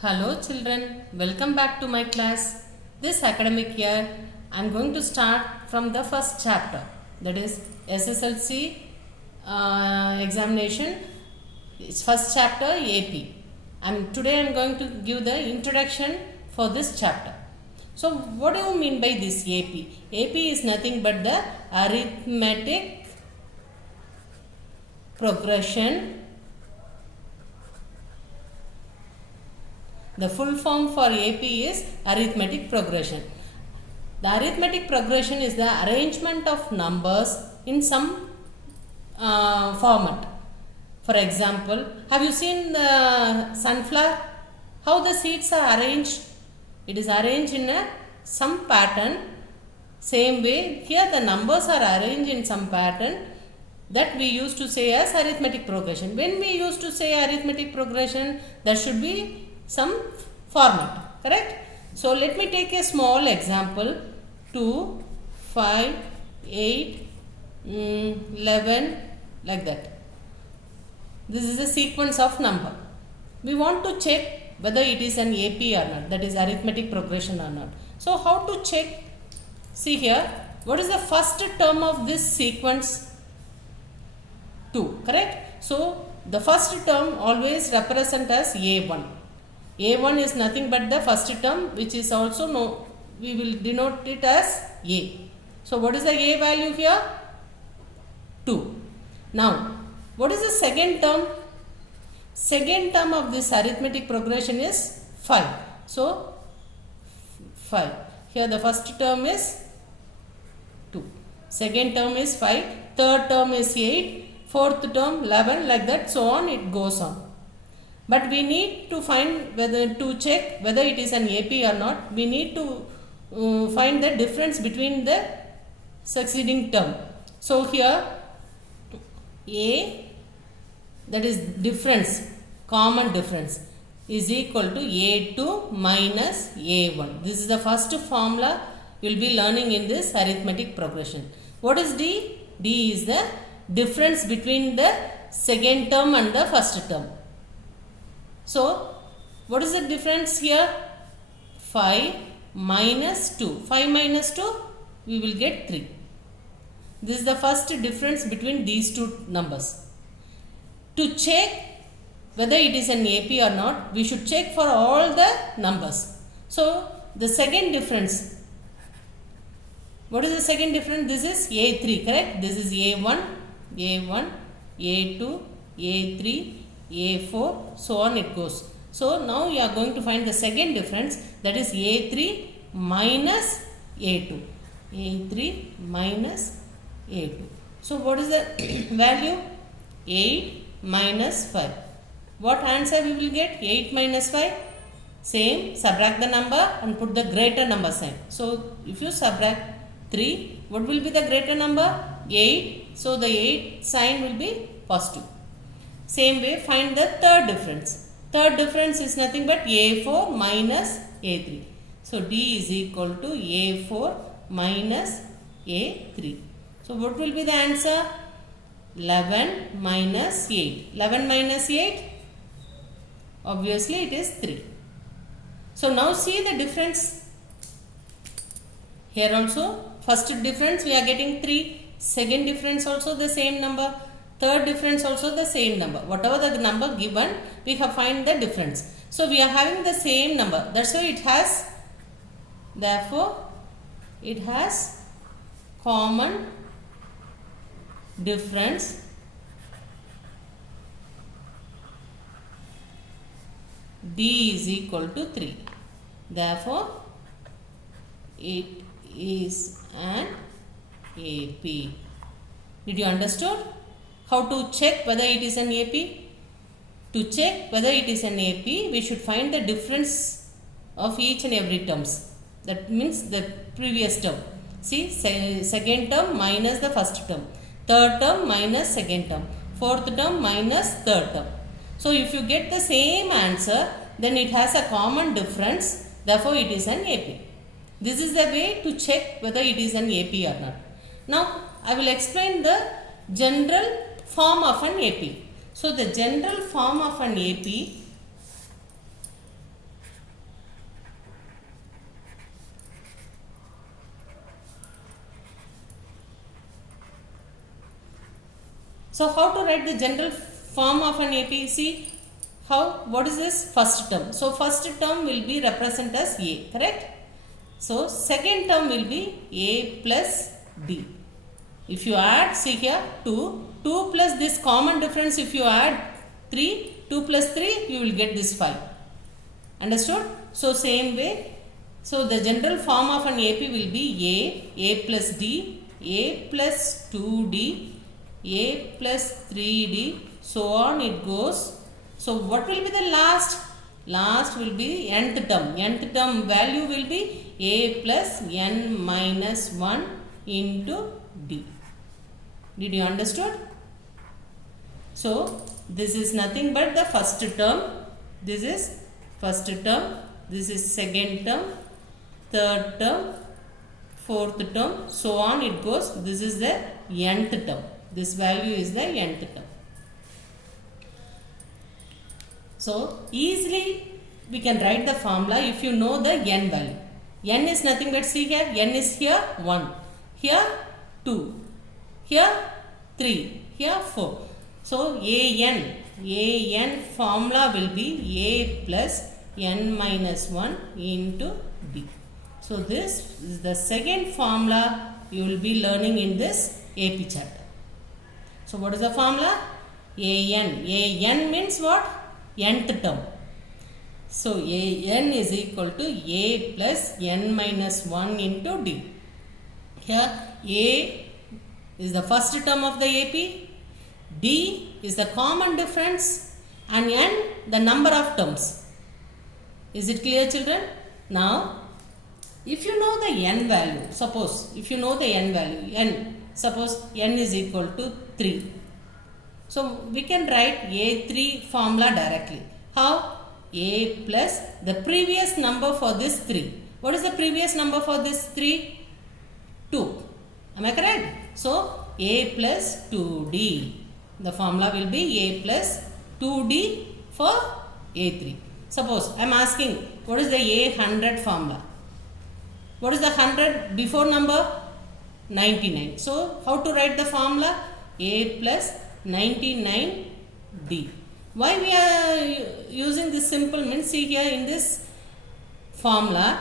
Hello children, welcome back to my class. This academic year I am going to start from the first chapter, that is SSLC examination. It's first chapter AP. Today I am going to give the introduction for this chapter. So what do you mean by this AP? AP is nothing but the arithmetic progression. The full form for AP is arithmetic progression. The arithmetic progression is the arrangement of numbers in some format. For example, have you seen the sunflower? How the seeds are arranged? It is arranged in some pattern. Same way, here the numbers are arranged in some pattern that we used to say as arithmetic progression. When we used to say arithmetic progression, there should be some format, correct? So let me take a small example: 2, 5, 8, 11, like that. This is a sequence of number. We want to check whether it is an AP or not, that is arithmetic progression or not. So how to check? See here, what is the first term of this sequence? 2, correct? So the first term always represent as A1. A1 is nothing but the first term, which is also we will denote it as A. So what is the A value here? 2. Now what is the second term? Second term of this arithmetic progression is 5. So 5. Here the first term is 2. Second term is 5. Third term is 8. Fourth term 11, like that, so on it goes on. But we need to find to check whether it is an AP or not. We need to find the difference between the succeeding term. So here A, that is difference, common difference, is equal to A2 minus A1. This is the first formula we will be learning in this arithmetic progression. What is D? D is the difference between the second term and the first term. So what is the difference here? 5 minus 2. 5 minus 2, we will get 3. This is the first difference between these two numbers. To check whether it is an AP or not, we should check for all the numbers. So the second difference, what is the second difference? This is A3, correct? This is A1, A1, A2, A3, A4, so on it goes. So now you are going to find the second difference, that is A3 minus A2. A3 minus A2. So what is the value? 8 minus 5. What answer we will get? 8 minus 5. Same, subtract the number and put the greater number sign. So if you subtract 3, what will be the greater number? 8. So the 8 sign will be positive. Same way, find the third difference. Third difference is nothing but A4 minus A3. So D is equal to A4 minus A3. So what will be the answer? 11 minus 8. 11 minus 8? Obviously it is 3. So now see the difference. Here also, first difference we are getting 3. Second difference also the same number. Third difference also the same number. Whatever the number given, we have find the difference. So we are having the same number. That's why it has, therefore, it has common difference. D is equal to 3. Therefore, it is an AP. Did you understood? How to check whether it is an AP? To check whether it is an AP, we should find the difference of each and every terms. That means the previous term. See, second term minus the first term. Third term minus second term. Fourth term minus third term. So if you get the same answer, then it has a common difference. Therefore, it is an AP. This is the way to check whether it is an AP or not. Now, I will explain the general form of an AP. So the general form of an AP So how to write the general form of an AP? See how, what is this first term? So first term will be represented as A, correct? So second term will be A plus D. If you add, see here 2 plus this common difference, if you add 3, 2 plus 3, you will get this 5. Understood? So same way, so the general form of an AP will be A plus D, A plus 2D, A plus 3D, so on it goes. So what will be the last? Last will be nth term. Nth term value will be A plus n minus 1 into D. Did you understood? So this is nothing but the first term. This is first term. This is second term, third term, fourth term, so on it goes. This is the nth term. This value is the nth term. So easily we can write the formula if you know the n value. N is nothing but, see here, n is here 1, here 2, here 3, here 4. So an formula will be A plus n minus 1 into D. So this is the second formula you will be learning in this AP chapter. So what is the formula? An means what? Nth term. So An is equal to A plus n minus 1 into D. Here A is the first term of the AP, D is the common difference, and n the number of terms. Is it clear, children? Now if you know the n value, suppose if you know the n value, suppose n is equal to 3. So we can write A3 formula directly. How? A plus the previous number for this 3. What is the previous number for this 3? 2. Am I correct? So A plus 2D. The formula will be A plus 2D for A3. Suppose I am asking, what is the A100 formula? What is the 100 before number? 99. So how to write the formula? A plus 99D. Why we are using this simple means, see here in this formula,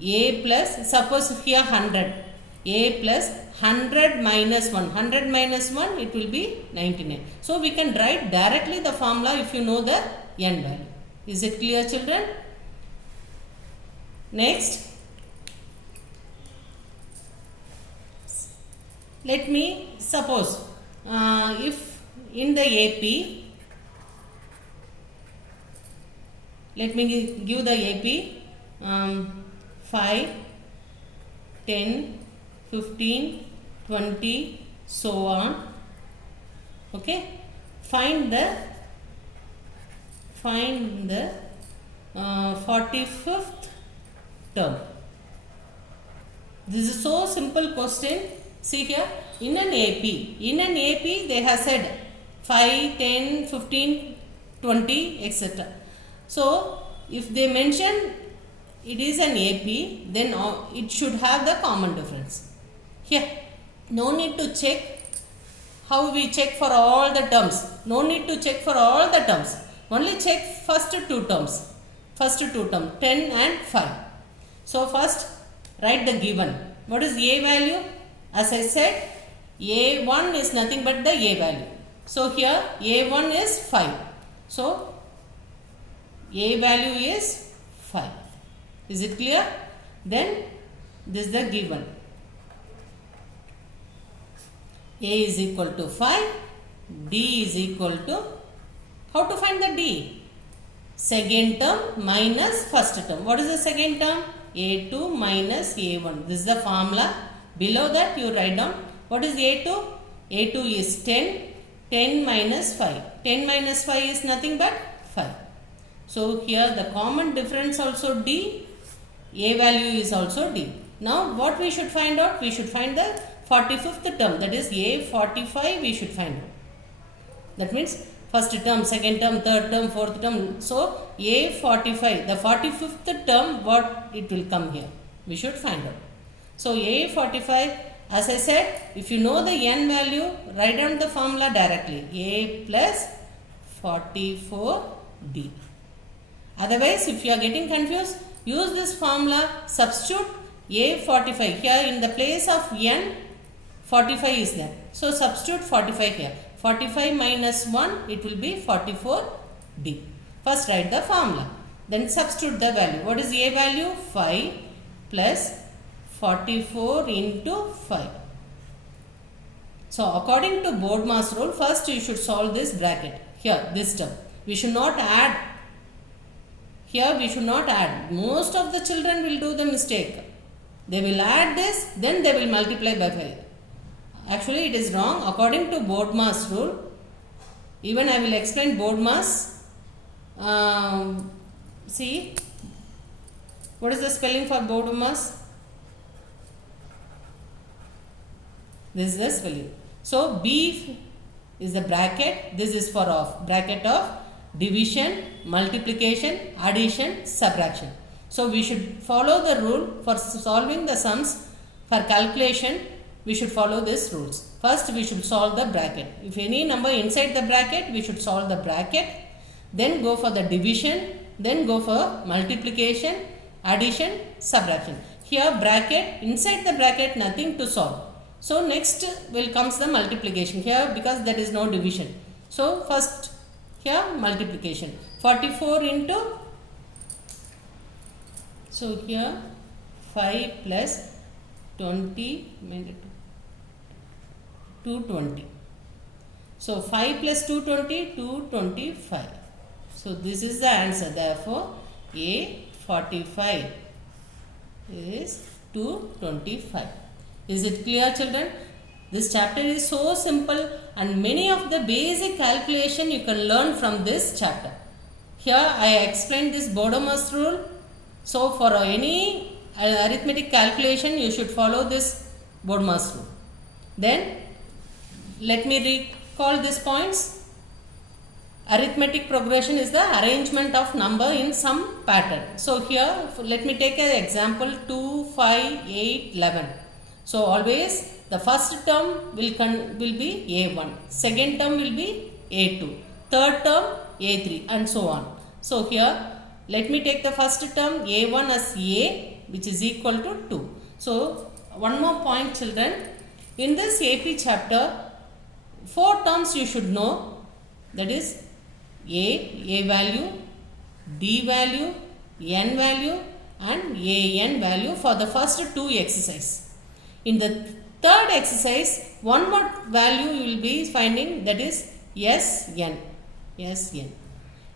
A plus, suppose here 100, A plus 100 minus 1, 100 minus 1, it will be 99. So we can write directly the formula if you know the n value. Is it clear, children? Next, let me suppose if in the AP, let me give the AP 5, 10, 15, 20, so on. Okay, find the 45th term. This is so simple question. See here, in an AP they have said 5, 10, 15, 20, etc. So if they mention it is an AP, then it should have the common difference. Here, no need to check how we check for all the terms. No need to check for all the terms. Only check first two terms. 10 and 5. So first write the given. What is A value? As I said, A1 is nothing but the A value. So here A1 is 5. So A value is 5. Is it clear? Then this is the given. A is equal to 5. D is equal to, how to find the D? Second term minus first term. What is the second term? A2 minus A1. This is the formula. Below that you write down. What is A2? A2 is 10. 10 minus 5. 10 minus 5 is nothing but 5. So here the common difference also D. A value is also D. Now what we should find out? We should find the 45th term. That is A45 we should find out. That means first term, second term, third term, fourth term. So A45, the 45th term, what it will come here? We should find out. So A45 As I said, if you know the n value, write down the formula directly. A plus 44D. Otherwise, if you are getting confused, use this formula, substitute A45. Here in the place of n, 45 is there. So substitute 45 here. 45 minus 1, it will be 44D. First write the formula. Then substitute the value. What is A value? 5 plus 44 into 5. So according to Bodmer's rule, first you should solve this bracket. Here, this term. We should not add. Here we should not add. Most of the children will do the mistake. They will add this, then they will multiply by 5. Actually, it is wrong. According to Bodmer's rule, even I will explain Bodmer's. See, what is the spelling for Bodmer's? This is the spelling. So, B is the bracket. This is for bracket of division, multiplication, addition, subtraction. So, we should follow the rule for solving the sums. For calculation, we should follow these rules. First, we should solve the bracket. If any number inside the bracket, we should solve the bracket. Then go for the division. Then go for multiplication, addition, subtraction. Here bracket, inside the bracket nothing to solve. So next will comes the multiplication here because there is no division. So first here multiplication. 44 into, so here 5 plus 20, 220. So 5 plus 220, 225. So this is the answer. Therefore, A45 is 225. Is it clear, children? This chapter is so simple and many of the basic calculation you can learn from this chapter. Here I explained this Bodmer's rule. So for any arithmetic calculation you should follow this Bodmer's rule. Then let me recall these points. Arithmetic progression is the arrangement of number in some pattern. So here let me take an example 2, 5, 8, 11. So always the first term will be A1, second term will be A2, third term A3 and so on. So here let me take the first term A1 as A, which is equal to 2. So one more point, children. In this AP chapter, 4 terms you should know, that is A value, D value, N value and AN value for the first 2 exercise. In the third exercise, one more value you will be finding, that is SN. SN.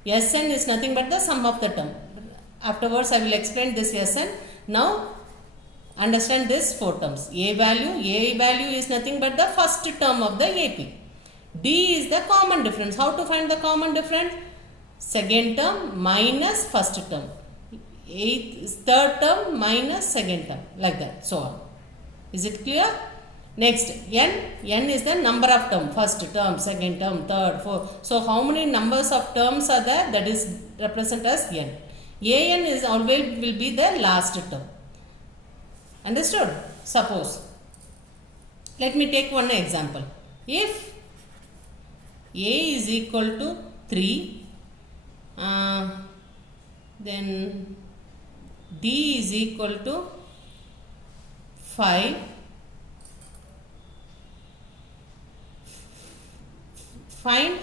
Sn is nothing but the sum of the term. Afterwards I will explain this Sn. Now understand this 4 terms. A value is nothing but the first term of the AP. D is the common difference. How to find the common difference? Second term minus first term. Third term minus second term. Like that. So on. Is it clear? Next, N is the number of terms. First term, second term, third, fourth. So how many numbers of terms are there? That is represented as N. AN is always will be the last term. Understood? Suppose, let me take one example. If A is equal to 3, then D is equal to 5, find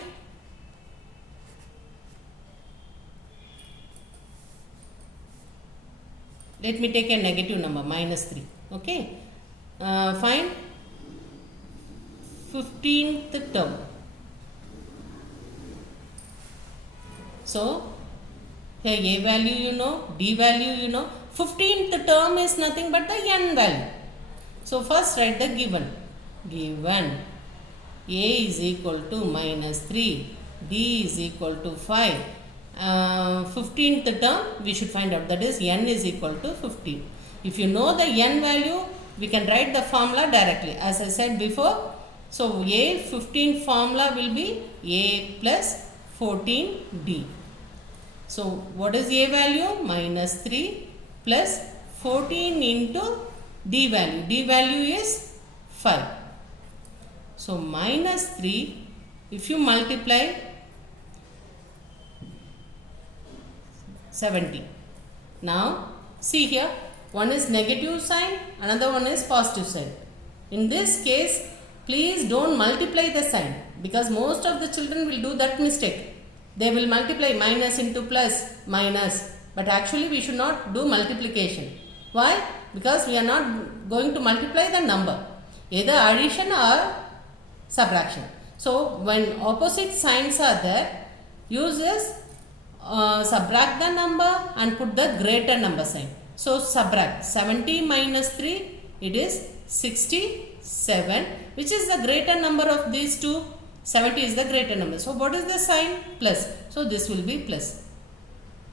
let me take a negative number minus 3. Okay, find 15th term. So here A value you know, D value you know, 15th term is nothing but the N value. So first write the given. A is equal to minus 3, D is equal to 5. 15th term we should find out, that is N is equal to 15. If you know the N value, we can write the formula directly as I said before. So A 15 formula will be A plus 14D. So what is A value? Minus 3 plus 14 into D value. D value is 5. So minus 3, if you multiply 70. Now see here, one is negative sign, another one is positive sign. In this case, please don't multiply the sign, because most of the children will do that mistake. They will multiply minus into plus, minus, but actually we should not do multiplication. Why? Because we are not going to multiply the number, either addition or subtraction. So when opposite signs are there, use this subtract the number and put the greater number sign. So subtract 70 minus 3, it is 67. Which is the greater number of these two? 70 is the greater number. So what is the sign? Plus. So this will be plus.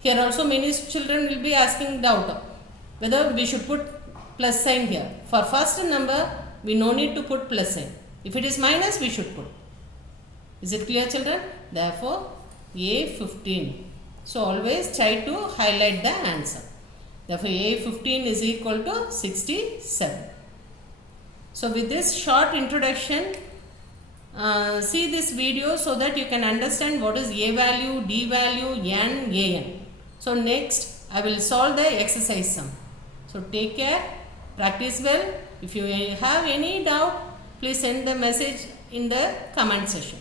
Here also many children will be asking doubt whether we should put plus sign here. For first number, we no need to put plus sign. If it is minus, we should put. Is it clear, children? Therefore, A15. So always try to highlight the answer. Therefore, A15 is equal to 67. So with this short introduction, see this video so that you can understand what is A value, D value, N, AN. So next, I will solve the exercise sum. So take care, practice well. If you have any doubt, please send the message in the comment section.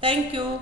Thank you.